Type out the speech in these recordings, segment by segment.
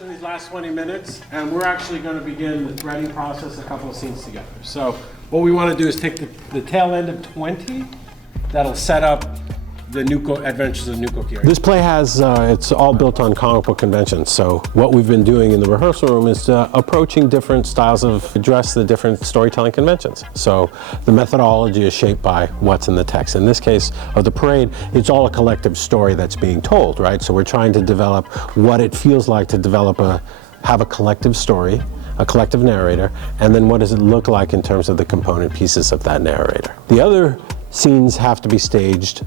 in these last 20 minutes, and we're actually going to begin the threading process, a couple of scenes together. So what we want to do is take the tail end of 20, that'll set up the Adventures of New Coquí. This play has, it's all built on comic book conventions. So what we've been doing in the rehearsal room is approaching different styles of address the different storytelling conventions. So the methodology is shaped by what's in the text. In this case of the parade, it's all a collective story that's being told, right? So we're trying to develop what it feels like to have a collective story, a collective narrator, and then what does it look like in terms of the component pieces of that narrator. The other scenes have to be staged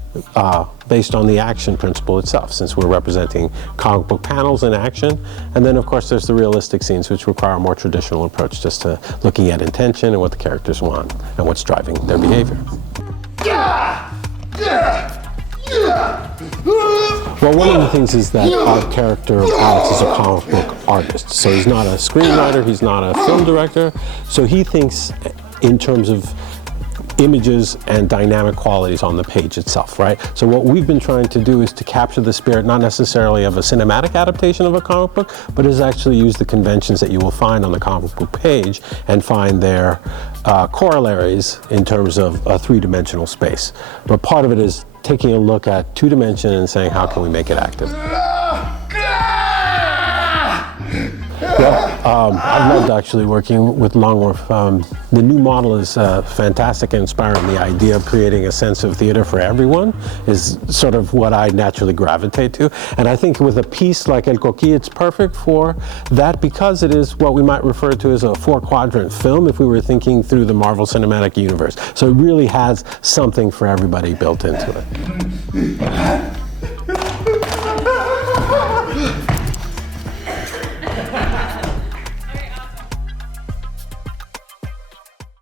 based on the action principle itself, since we're representing comic book panels in action. And then of course there's the realistic scenes, which require a more traditional approach, just to looking at intention and what the characters want and what's driving their behavior. Well, one of the things is that our character, Alex, is a comic book artist. So he's not a screenwriter, he's not a film director. So he thinks in terms of images and dynamic qualities on the page itself, right? So what we've been trying to do is to capture the spirit, not necessarily of a cinematic adaptation of a comic book, but is actually use the conventions that you will find on the comic book page and find their corollaries in terms of a three-dimensional space. But part of it is taking a look at two-dimension and saying, how can we make it active? Well, I've loved actually working with Longworth. The new model is fantastic and inspiring. The idea of creating a sense of theater for everyone is sort of what I naturally gravitate to. And I think with a piece like El Coquí, it's perfect for that because it is what we might refer to as a four-quadrant film if we were thinking through the Marvel Cinematic Universe. So it really has something for everybody built into it.